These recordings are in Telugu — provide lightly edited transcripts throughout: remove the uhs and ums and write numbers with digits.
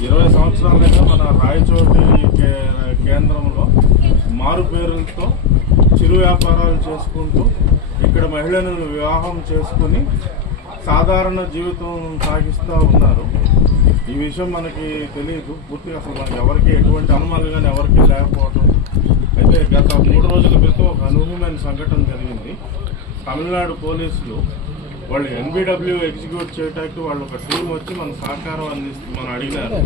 20 సంవత్సరాలుగా మన రాయచోటి కేంద్రంలో మారు పేరులతో చిరు వ్యాపారాలు చేసుకుంటూ ఇక్కడ మహిళలను వివాహం చేసుకుని సాధారణ జీవితం సాగిస్తూ ఉన్నారు. ఈ విషయం మనకి తెలియదు పూర్తిగా, అసలు మనకి ఎవరికి ఎటువంటి అనుమానాలు కానీ ఎవరికి లేకపోవడం. అయితే గత 3 రోజుల క్రితం ఒక అనూహ్యమైన సంఘటన జరిగింది. తమిళనాడు పోలీసులు వాళ్ళు NBW ఎగ్జిక్యూట్ చేయడానికి వాళ్ళు ఒక టీం వచ్చి మన సహకారం మనం అడిగినారు.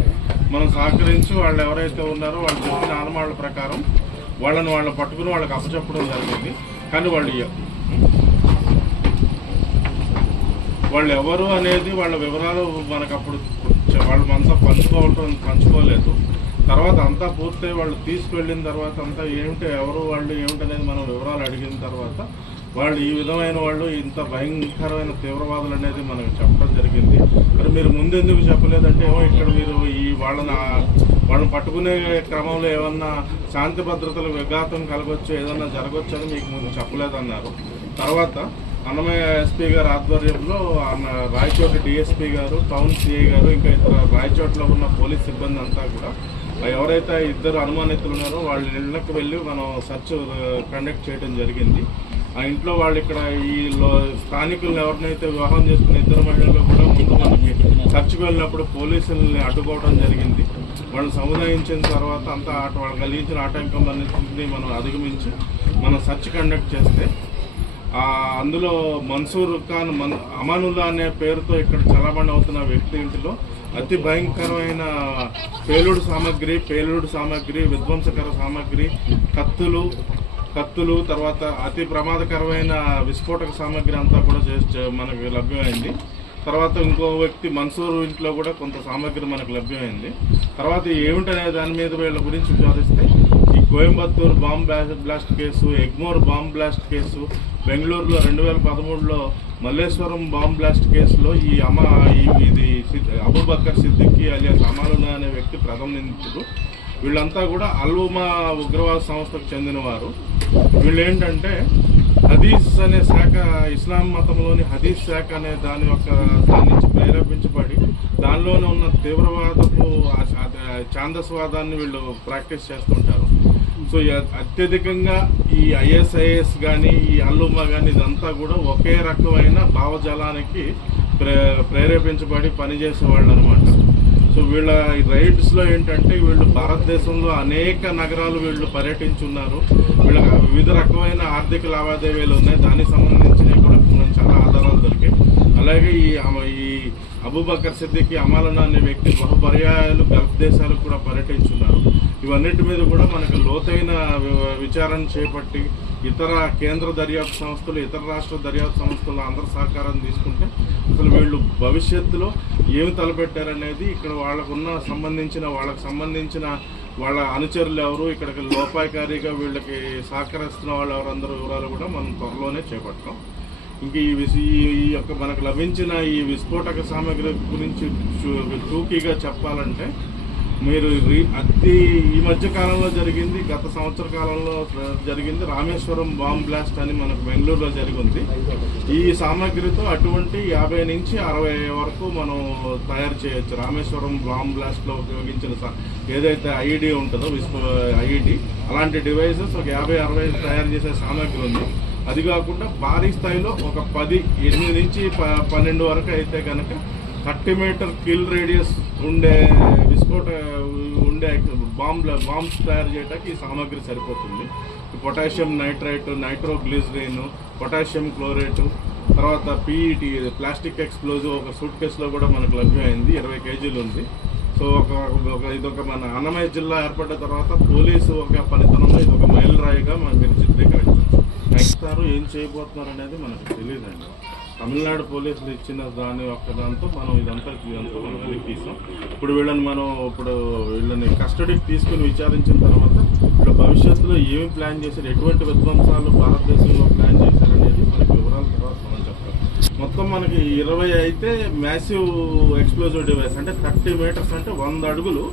మనం సహకరించి వాళ్ళు ఎవరైతే ఉన్నారో వాళ్ళు చెప్పిన ఆనమాళ్ళ ప్రకారం వాళ్ళని పట్టుకుని వాళ్ళకి అప్పచెప్పడం జరిగింది. కానీ వాళ్ళు ఎవరు అనేది వాళ్ళ వివరాలు మనకు అప్పుడు వాళ్ళు మనతో పంచుకోలేదు. తర్వాత అంతా పూర్తయి వాళ్ళు తీసుకువెళ్ళిన తర్వాత అంతా ఎవరు వాళ్ళు ఏమిటనేది మనం వివరాలు అడిగిన తర్వాత వాళ్ళు ఈ విధమైన వాళ్ళు ఇంత భయంకరమైన తీవ్రవాదులు అనేది మనకు చెప్పడం జరిగింది. మరి మీరు ముందెందుకు చెప్పలేదంటే ఇక్కడ మీరు వాళ్ళని పట్టుకునే క్రమంలో ఏమన్నా శాంతి భద్రతల విఘాతం కలగొచ్చు, ఏదన్నా జరగచ్చు అని మీకు ముందు చెప్పలేదన్నారు. తర్వాత అన్నమయ్య ఎస్పీ గారి ఆధ్వర్యంలో రాయచోటి డిఎస్పీ గారు, టౌన్ సిఐ గారు, ఇంకా ఇతర రాయచోట్లో ఉన్న పోలీస్ సిబ్బంది అంతా కూడా ఎవరైతే 2 అనుమానితులు ఉన్నారో వాళ్ళ ఇళ్ళకి వెళ్ళి మనం సెర్చ్ కండక్ట్ చేయడం జరిగింది. ఆ ఇంట్లో వాళ్ళు ఇక్కడ ఈ స్థానికులను ఎవరినైతే వివాహం చేసుకున్న 2 మహిళలు కూడా ముందు మనకి సెర్చ్కి వెళ్ళినప్పుడు పోలీసుల్ని అడ్డుకోవడం జరిగింది. వాళ్ళు సముదాయించిన తర్వాత అంతా వాళ్ళు కలిగించిన ఆటంకం అన్నింటినీ మనం అధిగమించి మనం సెర్చ్ కండక్ట్ చేస్తే అందులో మన్సూర్ ఖాన్ అమానుల్లా అనే పేరుతో ఇక్కడ చలామణి అవుతున్న వ్యక్తి ఇంటిలో అతి భయంకరమైన పేలుడు సామాగ్రి, విధ్వంసకర సామాగ్రి, కత్తులు, తర్వాత అతి ప్రమాదకరమైన విస్ఫోటక సామాగ్రి అంతా కూడా మనకు లభ్యమైంది. తర్వాత ఇంకో వ్యక్తి మన్సూర్ ఇంట్లో కూడా కొంత సామాగ్రి మనకు లభ్యమైంది. తర్వాత ఏమిటనే దాని మీద వీళ్ళ గురించి విచారిస్తే ఈ Coimbatore bomb blast case, Egmore bomb blast case, బెంగళూరులో 2013లో మల్లేశ్వరం బాంబ్ బ్లాస్ట్ కేసులో ఇది అబూబకర్ సిద్దికీ అలియాస్ అమానుల్లా అనే వ్యక్తి ప్రథమ నిందితుడు. వీళ్ళంతా కూడా అల్ఉమా ఉగ్రవాద సంస్థకు చెందినవారు. వీళ్ళు ఏంటంటే హదీస్ అనే శాఖ, ఇస్లాం మతంలోని హదీస్ శాఖ అనే దాని నుంచి ప్రేరేపించబడి దానిలోనే ఉన్న తీవ్రవాదపు ఛాందస్వాదాన్ని వీళ్ళు ప్రాక్టీస్ చేస్తుంటారు. సో అత్యధికంగా ఈ ISIS కానీ ఈ అల్ఉమా కానీ ఇదంతా కూడా ఒకే రకమైన భావజాలానికి ప్రేరేపించబడి పనిచేసేవాళ్ళు అనమాట. సో వీళ్ళ రైడ్స్లో ఏంటంటే వీళ్ళు భారతదేశంలో అనేక నగరాలు వీళ్ళు పర్యటించున్నారు. వీళ్ళకి వివిధ రకమైన ఆర్థిక లావాదేవీలు ఉన్నాయి. దానికి సంబంధించినవి కూడా చాలా ఆధారాలు దొరికాయి. అలాగే ఈ అబూబకర్ సిద్దికీ అమానుల్లా అనే వ్యక్తి బహుపర్యాయాలు గల్ఫ్ దేశాలకు కూడా పర్యటించున్నారు. ఇవన్నిటి మీద కూడా మనకు లోతైన విచారణ చేపట్టి ఇతర కేంద్ర దర్యాప్తు సంస్థలు, ఇతర రాష్ట్ర దర్యాప్తు సంస్థలు అందరి సహకారం తీసుకుంటే అసలు వీళ్ళు భవిష్యత్తులో ఏమి తలపెట్టారనేది, ఇక్కడ వాళ్ళకు సంబంధించిన వాళ్ళ అనుచరులు ఎవరు, ఇక్కడికి లోపాయకారిగా వీళ్ళకి సహకరిస్తున్న వాళ్ళు ఎవరందరూ వివరాలు కూడా మనం త్వరలోనే చేపడతాం. ఇంక ఈ యొక్క మనకు లభించిన ఈ విస్ఫోటక సామాగ్రి గురించి టూకీగా చెప్పాలంటే మీరు ఈ మధ్య కాలంలో జరిగింది, గత సంవత్సర కాలంలో జరిగింది రామేశ్వరం బాంబ్ బ్లాస్ట్ అని మనకు బెంగళూరులో జరిగింది. ఈ సామాగ్రితో అటువంటి 50 నుంచి 60 వరకు మనం తయారు చేయొచ్చు. రామేశ్వరం బాంబ్ బ్లాస్ట్లో ఉపయోగించిన ఏదైతే IED ఉంటుందో IED అలాంటి డివైసెస్ ఒక 50-60 తయారు చేసే సామాగ్రి ఉంది. అది కాకుండా భారీ స్థాయిలో ఒక 8 నుంచి 12 వరకు అయితే కనుక 30 మీటర్ కిల్ రేడియస్ ఉండే బాంబ్స్ తయారు చేయడానికి ఈ సామాగ్రి సరిపోతుంది. పొటాషియం నైట్రైట్, నైట్రోగ్లిజరిన్, పొటాషియం క్లోరేటు, తర్వాత PET ప్లాస్టిక్ ఎక్స్ప్లోజివ్ ఒక సూట్ కేసులో కూడా మనకు లభ్యమైంది. 20 కేజీలు ఉంది. సో ఇదొక మన అన్నమయ్య జిల్లా ఏర్పడ్డ తర్వాత పోలీసు ఒక పనితనంలో ఇది ఒక మైలురాయిగా మీరు చిత్రీకరించవచ్చు. నెక్స్ట్ ఏం చేయబోతున్నారు అనేది మనకు తెలియదండి. తమిళనాడు పోలీసులు ఇచ్చిన దాంతో మనం ఇదంతా మనం వెలికి తీసాం. ఇప్పుడు వీళ్ళని కస్టడీకి తీసుకుని విచారించిన తర్వాత వీళ్ళ భవిష్యత్తులో ఏమి ప్లాన్ చేశారు, ఎటువంటి విధ్వంసాలు భారతదేశంలో ప్లాన్ చేశారు అనేది మనకి వివరాల తర్వాత మనం చెప్తాం. మొత్తం మనకి 20 అయితే మ్యాసివ్ ఎక్స్ప్లోజివ్ డివైస్ అంటే 30 మీటర్స్ అంటే 100 అడుగులు